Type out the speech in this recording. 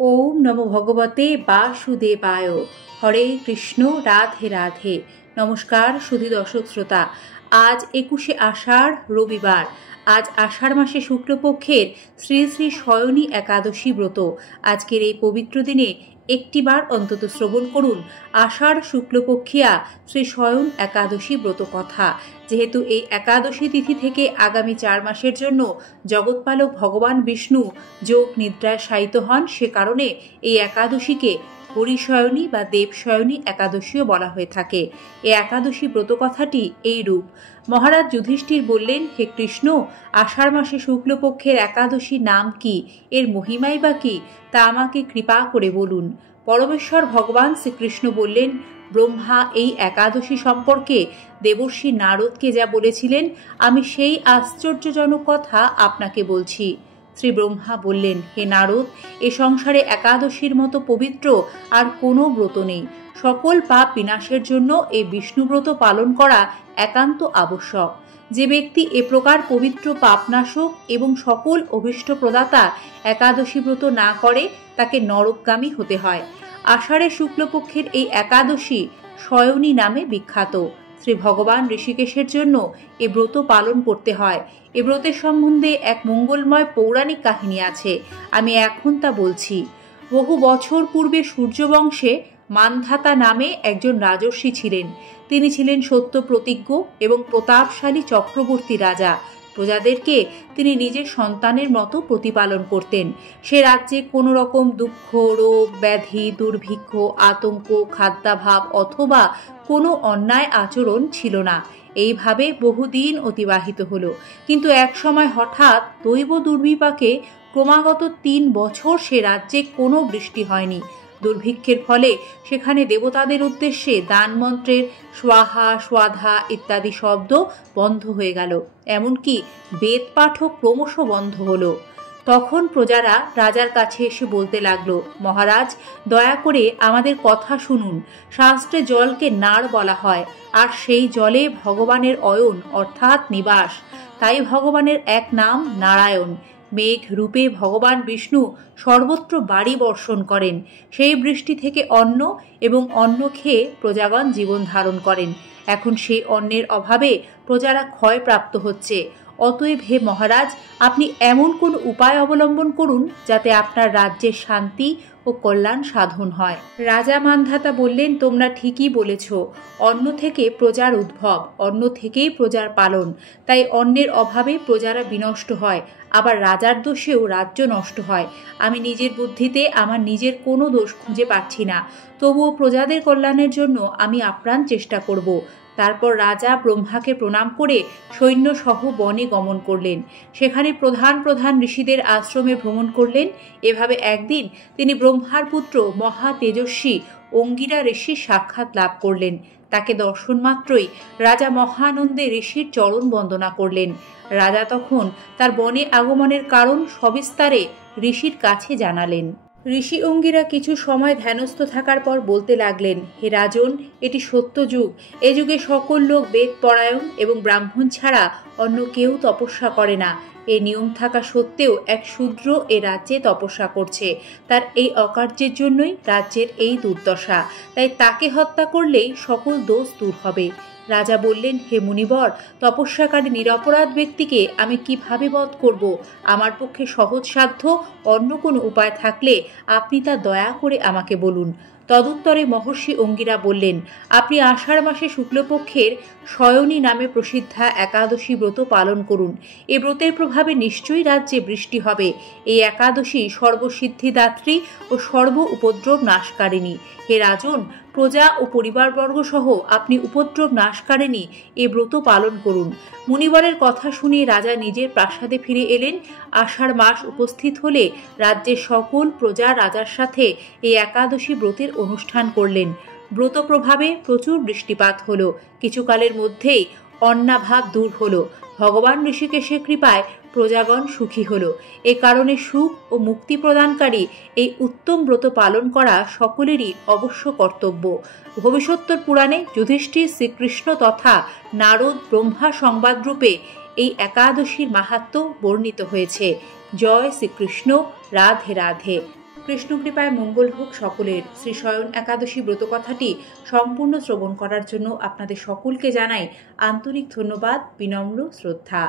ওম নমো ভগবতে বাসুদেবায়। হরে কৃষ্ণ, রাধে রাধে। নমস্কার সুধী দর্শক শ্রোতা। আজ 21শে আষাঢ়, রবিবার। আজ আষাঢ় মাসে শুক্লপক্ষের শ্রী শ্রী শয়নী একাদশী ব্রত। আজকের এই পবিত্র দিনে একটিবার অন্তত শ্রবণ করুন আষাঢ় শুক্লপক্ষিয়া শ্রী শয়ন একাদশী ব্রত কথা। যেহেতু এই একাদশী তিথি থেকে আগামী 4 মাসের জন্য জগৎপালক ভগবান বিষ্ণু যোগ নিদ্রায় শায়িত হন, সে কারণে এই একাদশীকে হরিশয়নী বা দেবশয়নী একাদশীও বলা হয়ে থাকে। এই একাদশী ব্রত কথাটি এই রূপ। মহারাজ যুধিষ্ঠির বললেন, হে কৃষ্ণ, আষাঢ় মাসে শুক্লপক্ষের একাদশী নাম কি, এর মহিমাই বা কি, তা আমাকে কৃপা করে বলুন। পরমেশ্বর ভগবান শ্রীকৃষ্ণ বললেন, ব্রহ্মা এই একাদশী সম্পর্কে দেবর্ষি নারদকে যা বলেছিলেন, আমি সেই আশ্চর্যজনক কথা আপনাকে বলছি। শ্রী ব্রহ্মা বললেন, হে নারদ, এ সংসারে একাদশীর মতো পবিত্র আর কোনো ব্রত নেই। সকল পাপ বিনাশের জন্য এই বিষ্ণুব্রত পালন করা একান্ত আবশ্যক। যে ব্যক্তি এ প্রকার পবিত্র পাপনাশক এবং সকল অভীষ্ট প্রদাতা একাদশী ব্রত না করে, তাকে নরকগামী হতে হয়। আষাঢ়ে শুক্লপক্ষের এই একাদশী শয়নী নামে বিখ্যাত। শ্রী ভগবান ঋষিকেশের জন্য এ ব্রত পালন করতে হয়। এ ব্রতের সম্বন্ধে এক মঙ্গলময় পৌরাণিক কাহিনী আছে, আমি এখন তা বলছি। বহু বছর পূর্বে সূর্যবংশে মান্ধাতা নামে একজন রাজর্ষি ছিলেন। তিনি ছিলেন সত্য প্রতিজ্ঞ এবং প্রতাপশালী চক্রবর্তী রাজা। প্রজাদেরকে তিনি নিজের সন্তানের মতো প্রতিপালন করতেন। সে রাজ্যে কোনো রকম দুঃখ, রোগ, ব্যাধি, দুর্ভিক্ষ, আতঙ্ক, খাদ্যাভাব অথবা কোনো অন্যায় আচরণ ছিল না। এইভাবে বহুদিন অতিবাহিত হলো। কিন্তু এক সময় হঠাৎ দৈব দুর্বিপাকে ক্রমাগত 3 বছর সে রাজ্যে কোনো বৃষ্টি হয়নি। দুর্ভিক্ষের ফলে সেখানে দেবতাদের উদ্দেশ্যে দানমন্ত্রের স্বাহা, স্বাধা ইত্যাদি শব্দ বন্ধ হয়ে গেল। এমনকি বেদ পাঠও ক্রমশ বন্ধ হলো। তখন প্রজারা রাজার কাছে এসে বলতে লাগলো, মহারাজ, দয়া করে আমাদের কথা শুনুন। শাস্ত্রে জলকে নাড় বলা হয়, আর সেই জলে ভগবানের অয়ন অর্থাৎ নিবাস। তাই ভগবানের এক নাম নারায়ণ। মেঘ রূপে ভগবান বিষ্ণু সর্বত্র বাড়ি বর্ষণ করেন। সেই বৃষ্টি থেকে অন্ন এবং অন্ন খেয়ে প্রজাগণ জীবন ধারণ করেন। এখন সেই অন্নের অভাবে প্রজারা ক্ষয়প্রাপ্ত হচ্ছে। অতএব হে মহারাজ, আপনি এমন কোন উপায় অবলম্বন করুন যাতে আপনার রাজ্যের শান্তি ও কল্যাণ সাধন হয়। রাজা মান্ধাতা বললেন, তোমরা ঠিকই বলেছ। অন্ন থেকে প্রজার উদ্ভব, অন্ন থেকেই প্রজার পালন। তাই অন্নের অভাবে প্রজারা বিনষ্ট হয়, আবার রাজার দোষেও রাজ্য নষ্ট হয়। আমি নিজের বুদ্ধিতে আমার নিজের কোনো দোষ খুঁজে পাচ্ছি না, তবুও প্রজাদের কল্যাণের জন্য আমি আপ্রাণ চেষ্টা করব। তারপর রাজা ব্রহ্মাকে প্রণাম করে সৈন্যসহ বনে গমন করলেন। সেখানে প্রধান প্রধান ঋষিদের আশ্রমে ভ্রমণ করলেন। এভাবে একদিন তিনি ব্রহ্মার পুত্র মহা তেজস্বী অঙ্গিরা ঋষির সাক্ষাৎ লাভ করলেন। তাকে দর্শন মাত্রই রাজা মহানন্দে ঋষির চরণ বন্দনা করলেন। রাজা তখন তার বনে আগমনের কারণ সবিস্তারে ঋষির কাছে জানালেন। ঋষি অঙ্গিরা কিছু সময় ধ্যানস্থ থাকার পর বলতে লাগলেন, হে রাজন, এটি সত্য যুগ। এ যুগে সকল লোক বেদ পরায়ণ এবং ব্রাহ্মণ ছাড়া অন্য কেউ তপস্যা করে না। এই নিয়ম থাকা সত্ত্বেও এক শূদ্র এ রাজ্যে তপস্যা করছে। তার এই অকার্যের জন্যই রাজ্যের এই দুর্দশা। তাই তাকে হত্যা করলেই সকল দোষ দূর হবে। রাজা বললেন, হে মুনিবর, তপস্যাকারী নিরপরাধ ব্যক্তিকে আমি কিভাবে বধ করব? আমার পক্ষে সহজসাধ্য অন্য কোনো উপায় থাকলে আপনি তা দয়া করে আমাকে বলুন। তদুত্তরে মহর্ষি অঙ্গিরা বললেন, আপনি আষাঢ় মাসে শুক্লপক্ষের শয়নী নামে প্রসিদ্ধা একাদশী ব্রত পালন করুন। এ ব্রতের প্রভাবে নিশ্চয়ই রাজ্যে বৃষ্টি হবে। এই একাদশী সর্বসিদ্ধিদাত্রী ও সর্ব উপদ্রব নাশকারিণী। হে রাজন, প্রজা ও পরিবারবর্গ সহ আপনি উপদ্রব নাশকারিণী এ ব্রত পালন করুন। মুনিবরের কথা শুনে রাজা নিজের প্রাসাদে ফিরে এলেন। আষাঢ় মাস উপস্থিত হলে রাজ্যের সকল প্রজা রাজার সাথে এই একাদশী ব্রতের অনুষ্ঠান করলেন। ব্রত প্রভাবে প্রচুর বৃষ্টিপাত হলো। কিছুকালের মধ্যেই অন্নাভাব দূর হলো। ভগবান ঋষিকেশের কৃপায় প্রজাগণ সুখী হলো। এ কারণে সুখ ও মুক্তি প্রদানকারী এই উত্তম ব্রত পালন করা সকলেরই অবশ্য কর্তব্য। ভবিষ্যোত্তর পুরাণে যুধিষ্ঠির, শ্রীকৃষ্ণ তথা নারদ ব্রহ্মা সংবাদরূপে এই একাদশীর মাহাত্ম্য বর্ণিত হয়েছে। জয় শ্রীকৃষ্ণ, রাধে রাধে। কৃষ্ণকৃপায় মঙ্গল হোক সকলের। শ্রী শয়ন একাদশী ব্রতকথাটি সম্পূর্ণ শ্রবণ করার জন্য আপনাদের সকলকে জানাই আন্তরিক ধন্যবাদ, বিনম্র শ্রদ্ধা।